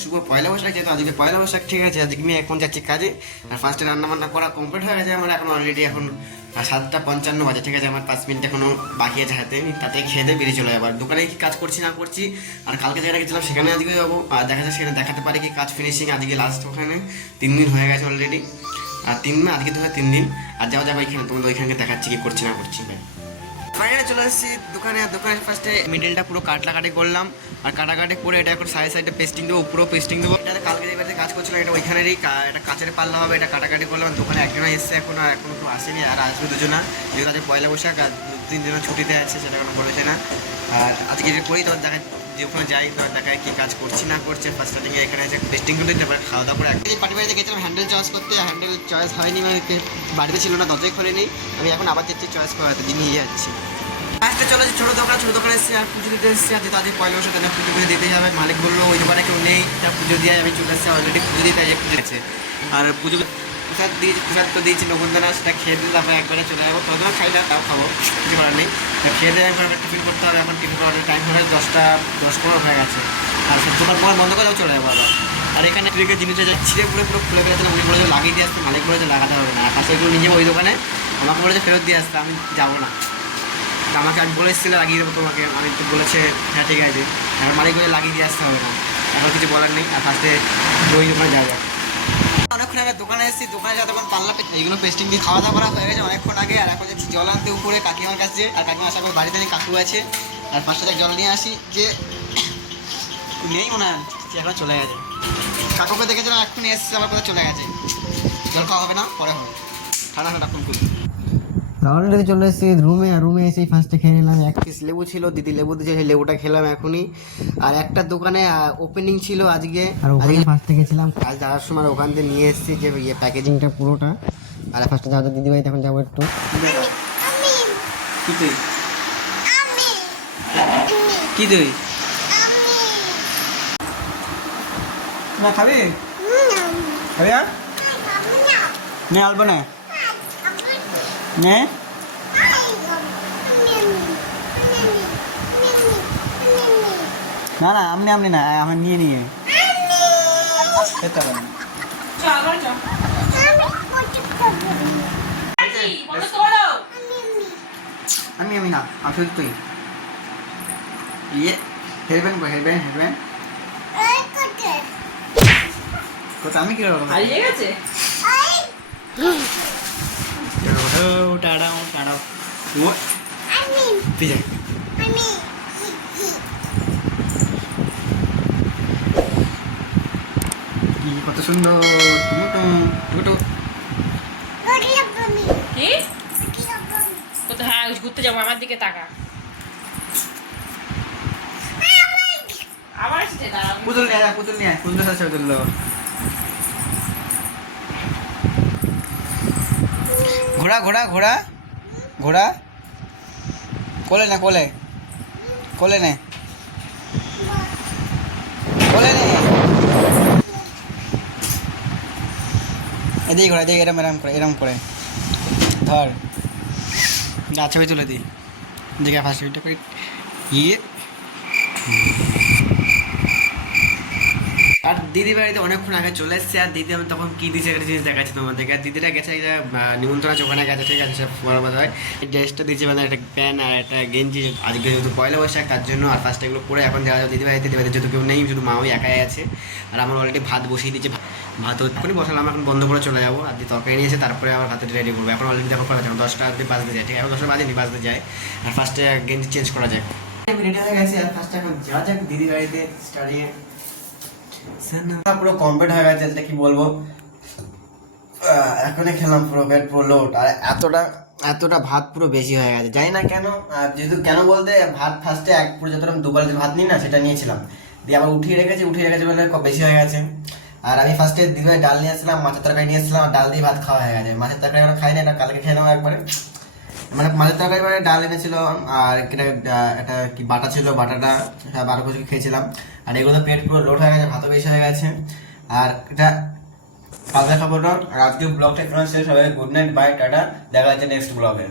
শুভ পয়লা বৈশাখ, যেহেতু আজকে পয়লা বৈশাখ, ঠিক আছে। আজকে আমি এখন যাচ্ছি কাজে, আর ফার্স্টে রান্নাবান্না করা কমপ্লিট হয়ে গেছে আমার। এখন অলরেডি এখন 7:55 বাজে, ঠিক আছে। আমার 5 মিনিট এখনো বাকি আছে হাতে, আমি তাতে খেয়ে দিয়ে বেরিয়ে চলে যাবো। আর দোকানে কি কাজ করছি না করছি, আর কালকে যেখানে গেছিলাম সেখানে আজকে যাবো, আর দেখা যাচ্ছে সেখানে দেখাতে পারি কি কাজ ফিনিশিং। আজকে লাস্ট, ওখানে 3 দিন হয়ে গেছে অলরেডি, আর 3 দিন আজকে তো হয় 3 দিন। আর যাওয়া যাবে ওইখানে, তোমাদের ওইখানে দেখাচ্ছি কি করছি না করছি। ফাইনালি চলে এসেছি দোকানে। আর দোকানের ফার্স্টে মিডলটা পুরো কাটাকাটি করলাম, আর কাটাকাটি করে এটা এখন সাইডে পেস্টিং দেবো, পুরো পেস্টিং দেবো। এটা কালকে যে বাড়িতে কাজ করছিলাম, এটা ওইখানেরই এটা কাচের পাল্লা হবে, এটা কাটাকাটি করলাম। দোকানে একজনা এসছে এখন, আর এখনো কেউ আসেনি, আর আসবে দুজনা, যেহেতু আজকে পয়লা বৈশাখ, আর 2-3 দিনের ছুটিতে আছে, সেটা কোনো বলেছে না। আর আজকে যে করি তখন দেখা, যে ওখানে যাই তো দেখায় কী কাজ করছি না করছে। ফার্স্ট স্টার্টিংয়ে এখানে আছে পেস্টিং করে দিতে পারে, খাওয়া দাওয়া করে একদিন পার্টি বাড়িতে গেছিলাম হ্যান্ডেল চয়েস করতে, হ্যান্ডেল চয়েস হয়নি, মানে বাড়িতে ছিল না, দরজাই খোলেনি। আমি এখন আবার যাচ্ছি চয়েস করাতে, নিয়ে যাচ্ছি। ফার্স্টে চলে যাচ্ছি ছোটো দোকানে এসেছি, আর পুজো দিতে এসেছি। আর যেহেতু আজকে পয়লা বৈশাখ, তাদের পুজো দিতে যাবে। মালিক বললো ওই দোকানে কেউ নেই, তার পুজো দিয়ে আমি চলে এসেছি অলরেডি, পুজো দিতে পুজো আছে। আর পুজো প্রসাদ তো দিয়েছি নবন্দানা, সেটা খেয়ে দিলে তারপরে একবারে চলে যাবো। তখন খাই না, তাও খাবো, কিছু করার নেই। খেয়ে দিয়ে একবার টিফিন করতে হবে। এখন টিফিন করার টাইম হয়ে 10:15 হয়ে গেছে, আর দোকান পরে বন্ধ করে চলে যাবো আবার। আর এখানে ট্রিকের জিনিসটা যে ছিঁড়ে পুরো খুলে ফেলেছিল, উনি বলেছে লাগিয়ে দিয়ে আসতে, মালিক বলেছে লাগাতে হবে না। আর পাশে এগুলো নিয়ে যাবো ওই দোকানে, আমাকে বলেছে ফেরত দিয়ে আসতে, আমি যাবো না। আমাকে আমি বলে এসেছিলো লাগিয়ে দেবো তোমাকে, আমি তো বলেছে হ্যাঁ ঠিক আছে। আমার মালিক বলে লাগিয়ে দিয়ে আসতে হবে না, এখন কিছু বলার নেই। আর ফার্স্টে ওই দোকানে যাওয়া যাক। অনেকক্ষণ আগে দোকানে এসেছি, দোকানে যা তখন পাল্লা এইগুলো পেস্টিং দিয়ে খাওয়া দাওয়া করা হয়ে গেছে অনেকক্ষণ আগে। আর এখন যাচ্ছি জল আনতে উপরে কাকিমার কাছে, আর কাকিমা আসার পর বাড়িতে কাকু আছে, আর ফার্স্টে জল নিয়ে আসি, যে নেই মনে হয় এখন চলে গেছে। কাকুকে দেখেছিলাম এক্ষুনি এসেছে, আবার কোথাও চলে গেছে। জল খাওয়া হবে না, পরে হবে, ঠান্ডা খুব। অলরেডি চলে এসেছি রুমে, আর রুমে এসেই ফার্স্টে খেয়ে নিলাম। 1 পিস লেবু ছিল, দিদি লেবু দিয়েছে, সেই লেবুটা খেলাম এখনই। আর একটা দোকানে ওপেনিং ছিল আজকে, আর ওখানে ফার্স্টে গেছিলাম কাজ যাওয়ার সময়, ওখান থেকে নিয়ে এসেছি যে ইয়ে প্যাকেজিংটা পুরোটা। আর ফার্স্টে যাওয়া দিদি ভাই, এখন যাবো একটু। কি তুই কি তুই না খাবি খাবি আর নে আলবো না নে না না আমনি না, আমার নিয়ে আমি না, আমি শুধু তুই ইয়ে হেলবেন কোথা আমি কি করবো, হারিয়ে গেছে। টাড়াও কত সুন্দর হ্যাঁ ঘুরতে যাবো, আমার দিকে তাকা। আবার পুতুল নিয়ে পুতুলের সাথে ছবি তুললো। ঘোড়া কোলে নে এদিকে ঘোড়া, এদিকে এরম করে ধর, যা ছবি তুলে দিই। দেখে ফার্স্ট ছবিটা করে ইয়ে। আর দিদি বাড়িতে অনেকক্ষণ আগে চলে এসেছে, আর দিদি আমি তখন কী দিয়েছে একটা জিনিস দেখাচ্ছি তোমাদেরকে। আর দিদিরা গেছে নিমন্ত্রণ আছে, ওখানে গেছে, ঠিক আছে। সব বরাবর হয় ড্রেসটা দিয়েছে, মানে একটা প্যান্ট আর একটা গেঞ্জি, আজকে যেহেতু পয়লা বৈশাখ তার জন্য। আর ফার্স্ট এগুলো পরে এখন যাওয়া যাবে দিদি বাড়িতে যেহেতু কেউ নেই, শুধু মা ওই একাই আছে। আর আমার অলরেডি ভাত বসিয়ে দিয়েছে, ভাত এখনই বসালাম, এখন বন্ধ করে চলে যাবো। আর তরকারি নিয়েছে, তারপরে আমার ভাতটা রেডি করবো। এখন অলরেডি দেখো করা যাবে 10টা বাজতে যায়, ঠিক আছে। এখন 10টা বাজতে যায়। আর ফার্স্টে গেঞ্জি চেঞ্জ করা যায়, আমি রেডি হয়ে গেছি। আর ফার্স্টে এখন যাওয়া যাক দিদি বাড়িতে স্টাডিয়ে। পুরো কমপ্লিট হয়ে গেছে, যেটা কি বলবো, এখনই খেলাম পুরো পেট পুরো লোড। আর এতটা ভাত পুরো বেশি হয়ে গেছে, জানি না কেন। আর যেহেতু কেন বলতে, ভাত ফার্স্টে পুরো যতটা আমি 2 বালতি ভাত নিই না, সেটা নিয়েছিলাম, দিয়ে আবার উঠিয়ে রেখেছি বলে বেশি হয়ে গেছে। আর আমি ফার্স্টে দিনে ডাল নিয়ে আসলাম, মাছের তরকারি নিয়ে আসলাম, আর ডাল দিয়ে ভাত খাওয়া হয়ে গেছে। মাছের তরকারি আমরা খাই না, এটা কালকে খেয়ে নেবো একবারে। মানে মাছের তরকারি মানে ডাল এনেছিল, আর একটা কি বাটা ছিল, বাটাটা 12 কুচি খেয়েছিলাম। আর এগুলো তো পেট পুরো লোড হয়ে গেছে, ভাতও বেশি হয়ে গেছে। আর এটা কালকে খাবো। আর আজকে ব্লগটা এখানে শেষ হবে। গুড নাইট, বাই, টাটা, দেখা যাচ্ছে নেক্সট ব্লগে।